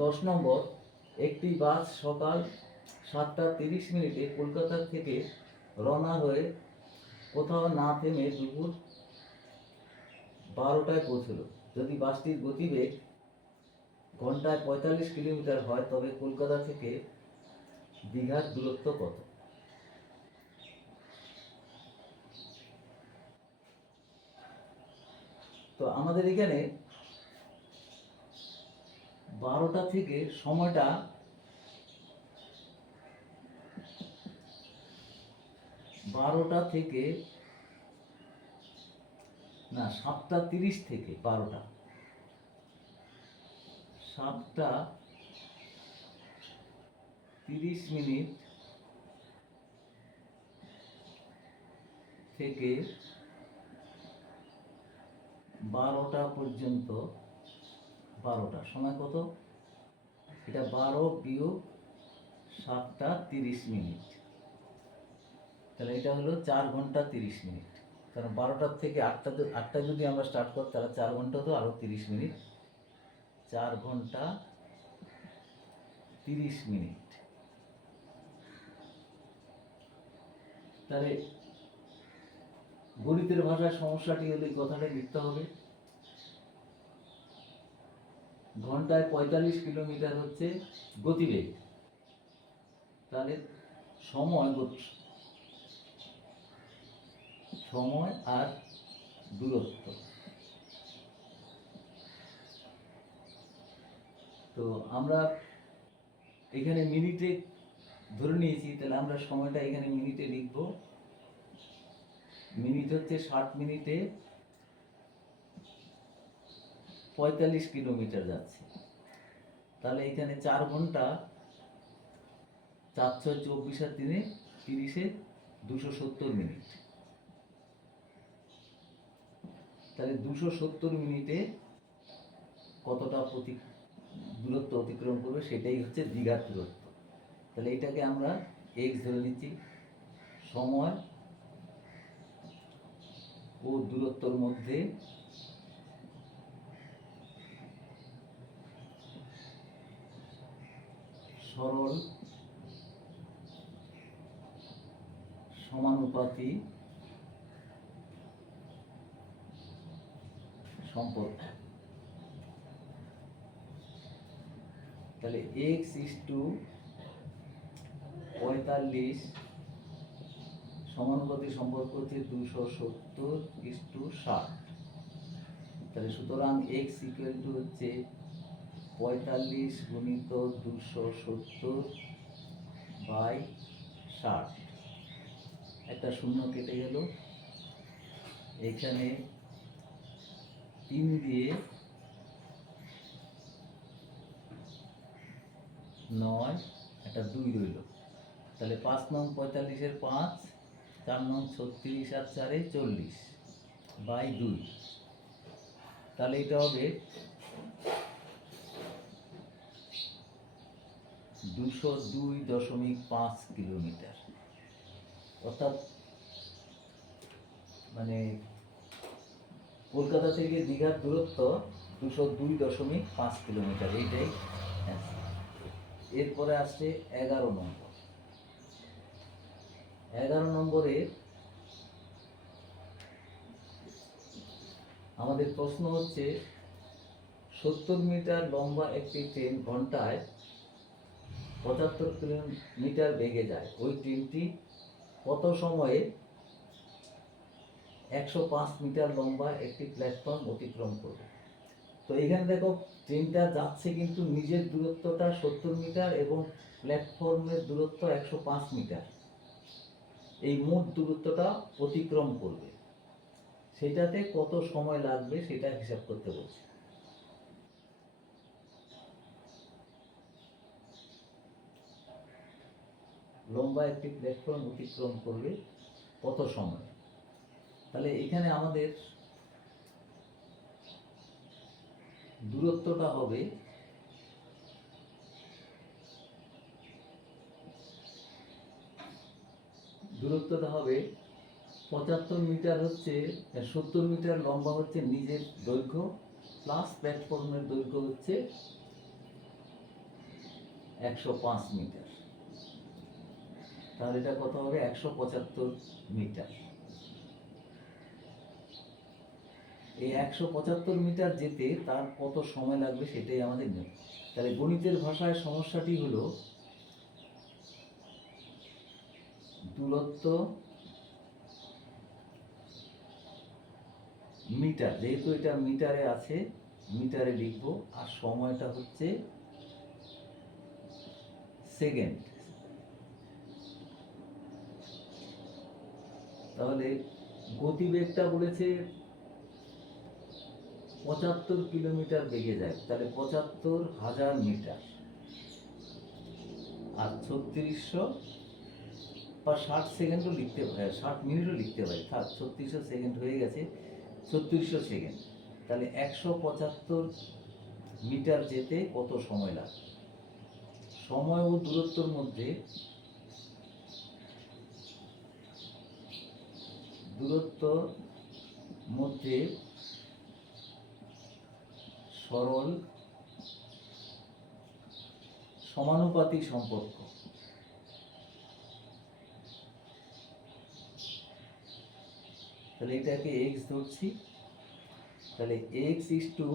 দশ নম্বর, একটি বাস সকাল সাতটা তিরিশ মিনিটে কলকাতা থেকে রওনা হয়ে কোথাও না থেমে দুপুর বারোটায় পৌঁছলো। যদি বাসটির গতিবেগ ঘন্টায় পঁয়তাল্লিশ কিলোমিটার হয়, তবে কলকাতা থেকে দীঘার দূরত্ব কত? তো আমাদের এখানে বারোটা থেকে সময়টা বারোটা থেকে, না, সাতটা তিরিশ থেকে বারোটা। সাতটা তিরিশ মিনিট থেকে বারোটা পর্যন্ত বারোটা। সময় কত? এটা বারো বিয়োগ সাতটা তিরিশ মিনিট। তাহলে এটা হলো চার ঘণ্টা তিরিশ মিনিট। কারণ বারোটার থেকে আটটা আটটা যদি আমরা স্টার্ট করি, তাহলে চার ঘণ্টা তো আরও তিরিশ মিনিট। চার ঘণ্টা তিরিশ মিনিট। তাহলে গণিতের ভাষায় সমস্যাটি হলে এই কথাটা লিখতে হবে। ঘন্টায় পঁয়তাল্লিশ কিলোমিটার হচ্ছে গতিবেগ। তাহলে সময় সময় আর দূরত্ব। তো আমরা এখানে মিনিটে ধরে নিয়েছি, তাহলে আমরা সময়টা এখানে মিনিটে লিখব। মিনিট হচ্ছে ষাট মিনিটে পঁয়তাল্লিশ কিলোমিটার যাচ্ছে। তাহলে এখানে চার ঘণ্টা চার ছয় চব্বিশ আর দিনে তিরিশে দুশো সত্তর মিনিট। তাহলে দুশো সত্তর মিনিটে কতটা প্রতি দূরত্ব অতিক্রম করবে সেটাই হচ্ছে দীঘার দূরত্ব। তাহলে এটাকে আমরা এক্স ধরে নিচ্ছি সময় ও দূরত্বর মধ্যে সরল সমানুপাতি সম্পর্ক। তাহলে এক্স ইস টু পঁয়তাল্লিশ সমানুপাতি সম্পর্ক হচ্ছে দুশো সত্তর ইস টু ষাট। তাহলে সুতরাং এক্স ইকুয়াল টু হচ্ছে পঁয়তাল্লিশ গুণিত দুশো সত্তর বাই ষাট। একটা শূন্য কেটে গেল। এখানে তিন দিয়ে নয়, একটা দুই রইল। তাহলে পাঁচ নং পঁয়তাল্লিশের পাঁচ, চার নং ছত্রিশ আর চারে চল্লিশ বাই দুই। তাহলে এটা হবে দুশো দুই দশমিক পাঁচ কিলোমিটার অর্থাৎ মানে কলকাতা থেকে দীঘার দূরত্ব দুশো দুই দশমিক পাঁচ কিলোমিটার, এইটাই। এরপরে আসছে এগারো নম্বর এগারো নম্বরে আমাদের প্রশ্ন হচ্ছে, সত্তর মিটার লম্বা একটি ট্রেন ঘন্টায় পঁচাত্তর কিলোমিটার বেগে যায়। ওই ট্রেনটি কত সময়ে একশো পাঁচ মিটার লম্বা একটি প্ল্যাটফর্ম অতিক্রম করবে? তো এখানে দেখো, ট্রেনটা যাচ্ছে কিন্তু নিজের দূরত্বটা সত্তর মিটার এবং প্ল্যাটফর্মের দূরত্ব একশো পাঁচ মিটার। এই মোট দূরত্বটা অতিক্রম করবে। সেটাতে কত সময় লাগবে সেটা হিসাব করতে বলছে। লম্বা একটি প্ল্যাটফর্ম অতিক্রম করবে কত সময়? তাহলে এখানে আমাদের দূরত্বটা হবে দূরত্বটা হবে পঁচাত্তর মিটার হচ্ছে সত্তর মিটার লম্বা হচ্ছে নিজের দৈর্ঘ্য প্লাস প্ল্যাটফর্মের দৈর্ঘ্য হচ্ছে একশো পাঁচ মিটার। তাহলে এটা কত হবে? একশো পঁচাত্তর মিটার। এই একশো পঁচাত্তর মিটার যেতে তার কত সময় লাগবে সেটাই আমাদের নেই তাহলে গণিতের ভাষায় সমস্যাটি হলো দূরত্ব মিটার। যেহেতু এটা মিটারে আছে, মিটারে লিখব, আর সময়টা হচ্ছে সেকেন্ড। তাহলে গতিবেগটা বলেছে পঁচাত্তর কিলোমিটার বেগে যায়, তাহলে পঁচাত্তর হাজার মিটার। আর ছত্রিশশো বা ষাট সেকেন্ডও লিখতে পারে ষাট মিনিটও লিখতে পারি থাক, ছত্রিশশো সেকেন্ড হয়ে গেছে, ছত্রিশশো সেকেন্ড। তাহলে একশো পঁচাত্তর মিটার যেতে কত সময় লাগে? সময় ও দূরত্বর মধ্যে দূরত্ব মধ্যে সরল সমানুপাতিক সম্পর্ক। তাহলে এটাকে এক্স ধরছি। তাহলে এক্স ইস টু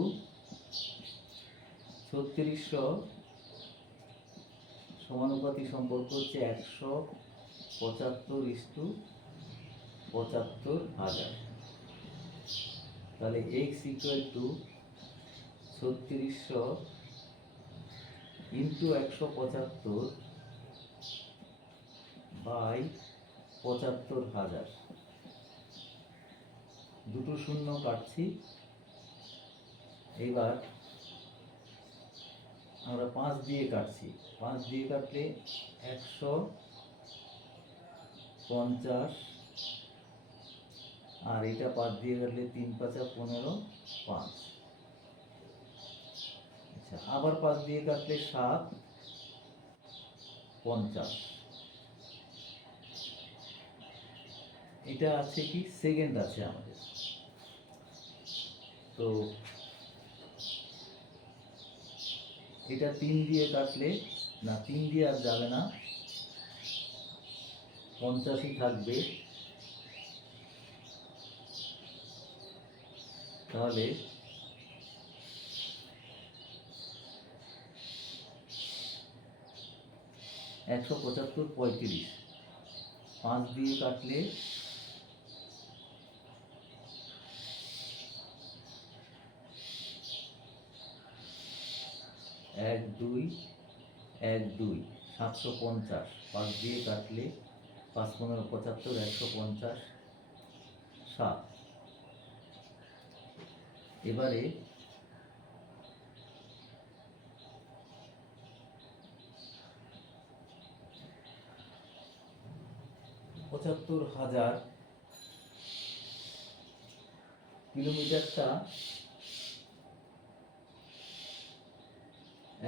ছত্রিশশো সমানুপাতিক সম্পর্ক হচ্ছে একশো পঁচাত্তর ইস টু পঁচাত্তর হাজার। তাহলে এক্স ইকুয়াল টু ছত্রিশশো ইন্টু একশো পঁচাত্তর বাই পঁচাত্তর হাজার। দুটো শূন্য কাটছি। এবার আমরা পাঁচ দিয়ে কাটছি। পাঁচ দিয়ে কাটলে একশো পঞ্চাশ আর এটা পাঁচ দিয়ে কাটলে তিন পাঁচা পনেরো পাঁচ। আচ্ছা আবার পাঁচ দিয়ে কাটলে সাত, পঞ্চাশ। এটা আছে কি? সেকেন্ড আছে আমাদের। তো এটা তিন দিয়ে কাটলে, না, তিন দিয়ে আর যাবে না। পঞ্চাশই থাকবে। তাহলে একশো পঁচাত্তর পঁয়ত্রিশ। পাঁচ দিয়ে কাটলে এক দুই এক দুই, সাতশো পঞ্চাশ। পাঁচ দিয়ে কাটলে পাঁচ পনেরো, পঁচাত্তর, একশো পঞ্চাশ, সাত। এবারে পঁচাত্তর হাজার কিলোমিটারটা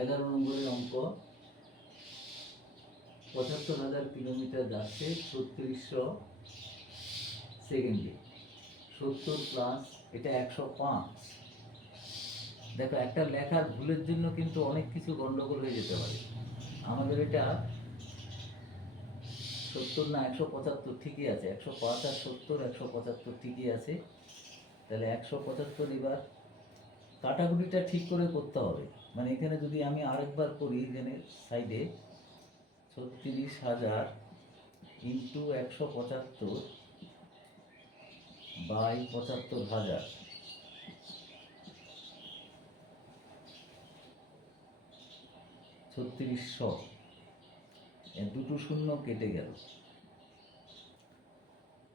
এগারো নম্বরের অঙ্ক। পঁচাত্তর হাজার কিলোমিটার যাচ্ছে ছত্রিশশো সেকেন্ডে। সত্তর প্লাস এটা একশো পাঁচ। দেখো, একটা লেখার ভুলের জন্য কিন্তু অনেক কিছু গন্ডগোল হয়ে যেতে পারে। আমাদের এটা সত্তর না একশো পঁচাত্তর ঠিকই আছে। একশো পাঁচ আর সত্তর, একশো পঁচাত্তর ঠিকই আছে। তাহলে একশো পঁচাত্তর এবার কাটাকুটিটা ঠিক করে করতে হবে। মানে এখানে যদি আমি আরেকবার করি, এখানে সাইডে ছত্রিশ হাজার ইন্টু একশো পঁচাত্তর বাই পঁচাত্তর হাজার। ছত্রিশশো। দুটো শূন্য কেটে গেল।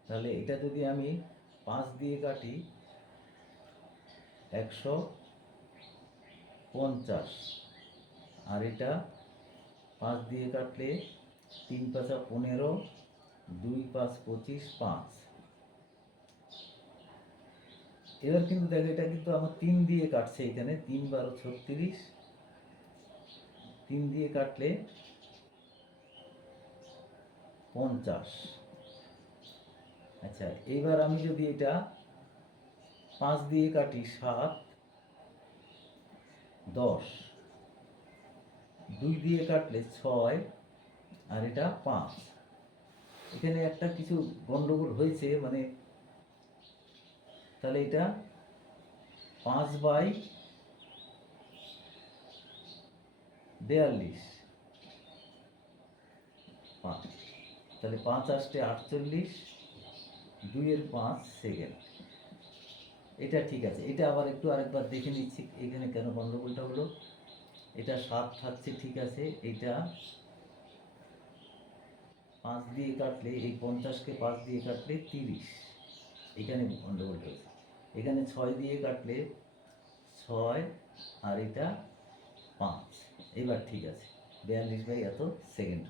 তাহলে এটা যদি আমি পাঁচ দিয়ে কাটি, একশো পঞ্চাশ। আর এটা পাঁচ দিয়ে কাটলে তিন পাঁচা পনেরো, দুই পাঁচ পঁচিশ পাঁচ। এবার কিন্তু দেখো, এটা কিন্তু আমার তিন দিয়ে কাটছে এখানে, তিন বারো ছত্রিশ। তিন দিয়ে কাটলে পঞ্চাশ। আচ্ছা এবার আমি যদি এটা পাঁচ দিয়ে কাটি সাত, দশ। দুই দিয়ে কাটলে ছয়, আর এটা পাঁচ। এখানে একটা কিছু গন্ডগোল হয়েছে মানে তাহলে এটা পাঁচ বাই বিয়াল্লিশ। পাঁচ। তাহলে পাঁচ আসতে আটচল্লিশ, দুইয়ের পাঁচ সেকেন্ড। এটা ঠিক আছে। এটা আবার একটু আরেকবার দেখে নিচ্ছি এখানে কেন গন্ডগোলটা হলো। এটা সাত থাকছে ঠিক আছে। এটা পাঁচ দিয়ে কাটলে, এই পঞ্চাশকে পাঁচ দিয়ে কাটলে তিরিশ। এখানে গন্ডগোলটা হয়েছে এখানে ছয় দিয়ে কাটলে ছয় আর এটা পাঁচ। এবার ঠিক আছে। বিয়াল্লিশ বাই এত সেকেন্ড